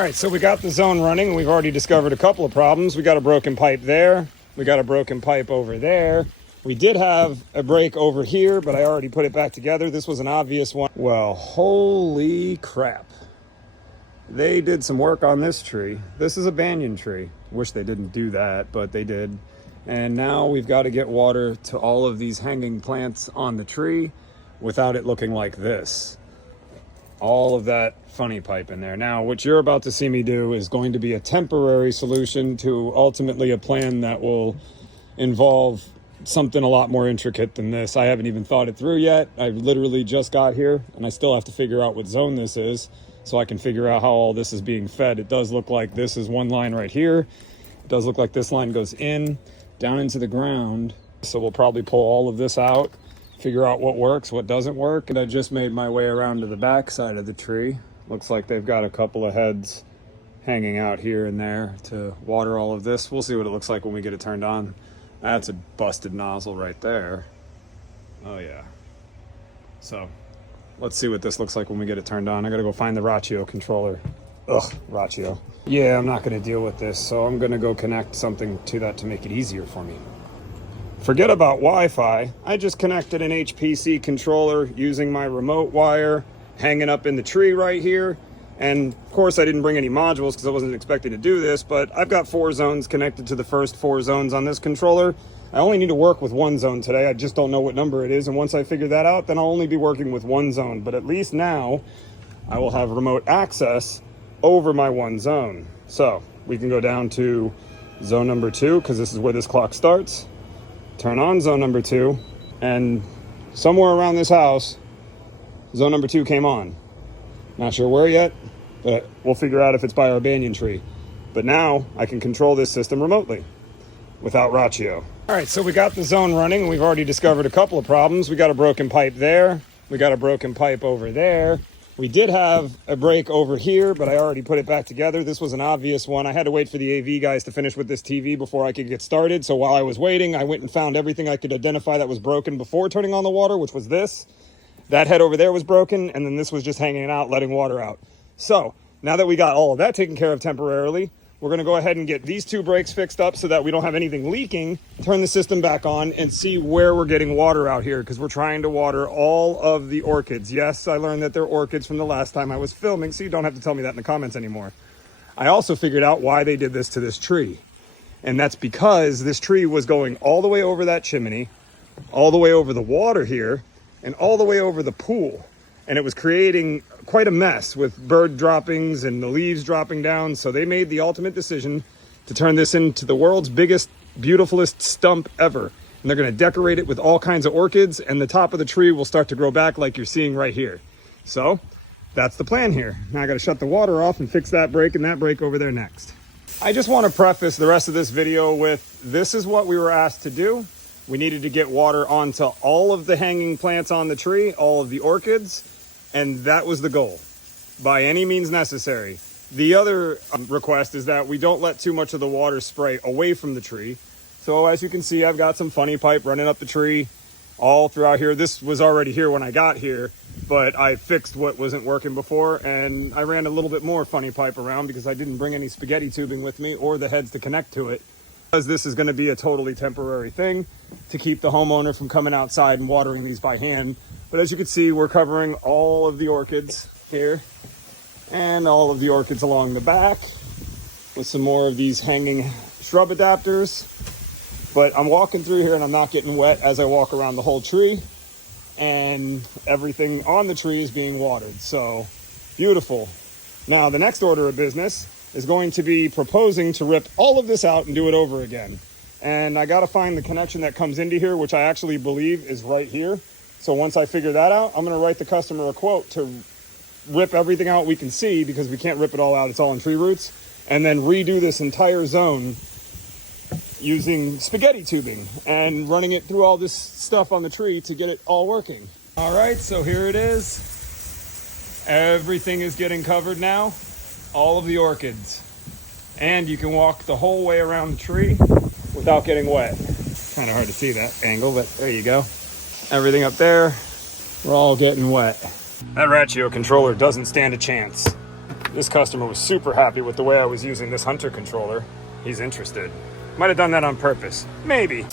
All right, so we got the zone running, and we've already discovered a couple of problems. We got a broken pipe there. We got a broken pipe over there. We did have a break over here, but I already put it back together. This was an obvious one. Well, holy crap. They did some work on this tree. This is a banyan tree. Wish they didn't do that, but they did. And now we've got to get water to all of these hanging plants on the tree without it looking like this. All of that funny pipe in there. Now, what you're about to see me do is going to be a temporary solution to ultimately a plan that will involve something a lot more intricate than this. I haven't even thought it through yet. I literally just got here, and I still have to figure out what zone this is so I can figure out how all this is being fed. It does look like this is one line right here. It does look like this line goes in, down into the ground. So we'll probably pull all of this out, figure out what works, what doesn't work. And I just made my way around to the back side of the tree. Looks like they've got a couple of heads hanging out here and there to water all of this. We'll see what it looks like when we get it turned on. That's a busted nozzle right there. Oh yeah. So let's see what this looks like when we get it turned on. I gotta go find the ratio controller. Ugh, ratio. Yeah, I'm not gonna deal with this, so I'm gonna go connect something to that to make it easier for me. Forget about Wi-Fi. I just connected an HPC controller using my remote wire hanging up in the tree right here. And of course I didn't bring any modules because I wasn't expecting to do this, but I've got 4 zones connected to the first 4 zones on this controller. I only need to work with 1 zone today. I just don't know what number it is. And once I figure that out, then I'll only be working with 1 zone. But at least now I will have remote access over my 1 zone. So we can go down to zone number 2 because this is where this clock starts. Turn on zone number 2, and somewhere around this house, zone number 2 came on. Not sure where yet, but we'll figure out if it's by our banyan tree. But now I can control this system remotely without ratio. All right, so we got the zone running. We've already discovered a couple of problems. We got a broken pipe there. We got a broken pipe over there. We did have a break over here, but I already put it back together. This was an obvious one. I had to wait for the AV guys to finish with this TV before I could get started. So while I was waiting, I went and found everything I could identify that was broken before turning on the water, which was this. That head over there was broken, and then this was just hanging out, letting water out. So now that we got all of that taken care of temporarily, we're gonna go ahead and get these 2 breaks fixed up so that we don't have anything leaking, turn the system back on, and see where we're getting water out here, because we're trying to water all of the orchids. Yes, I learned that they're orchids from the last time I was filming, so you don't have to tell me that in the comments anymore. I also figured out why they did this to this tree. And that's because this tree was going all the way over that chimney, all the way over the water here, and all the way over the pool. And it was creating quite a mess with bird droppings and the leaves dropping down. So they made the ultimate decision to turn this into the world's biggest, beautifulest stump ever. And they're gonna decorate it with all kinds of orchids, and the top of the tree will start to grow back like you're seeing right here. So that's the plan here. Now I gotta shut the water off and fix that break and that break over there next. I just wanna preface the rest of this video with, this is what we were asked to do. We needed to get water onto all of the hanging plants on the tree, all of the orchids, and that was the goal, by any means necessary. The other request is that we don't let too much of the water spray away from the tree. So as you can see, I've got some funny pipe running up the tree all throughout here. This was already here when I got here, but I fixed what wasn't working before, and I ran a little bit more funny pipe around because I didn't bring any spaghetti tubing with me or the heads to connect to it. Because this is going to be a totally temporary thing to keep the homeowner from coming outside and watering these by hand. But as you can see, we're covering all of the orchids here and all of the orchids along the back with some more of these hanging shrub adapters. But I'm walking through here and I'm not getting wet as I walk around the whole tree, and everything on the tree is being watered. So beautiful. Now the next order of business is going to be proposing to rip all of this out and do it over again. And I got to find the connection that comes into here, which I actually believe is right here. So once I figure that out, I'm going to write the customer a quote to rip everything out we can see, because we can't rip it all out. It's all in tree roots. And then redo this entire zone using spaghetti tubing and running it through all this stuff on the tree to get it all working. All right, so here it is. Everything is getting covered now. All of the orchids, and you can walk the whole way around the tree without getting wet. Kind of hard to see that angle, but there you go. Everything up there, we're all getting wet. That ratio controller doesn't stand a chance. This customer was super happy with the way I was using this hunter controller. He's interested. Might have done that on purpose. Maybe.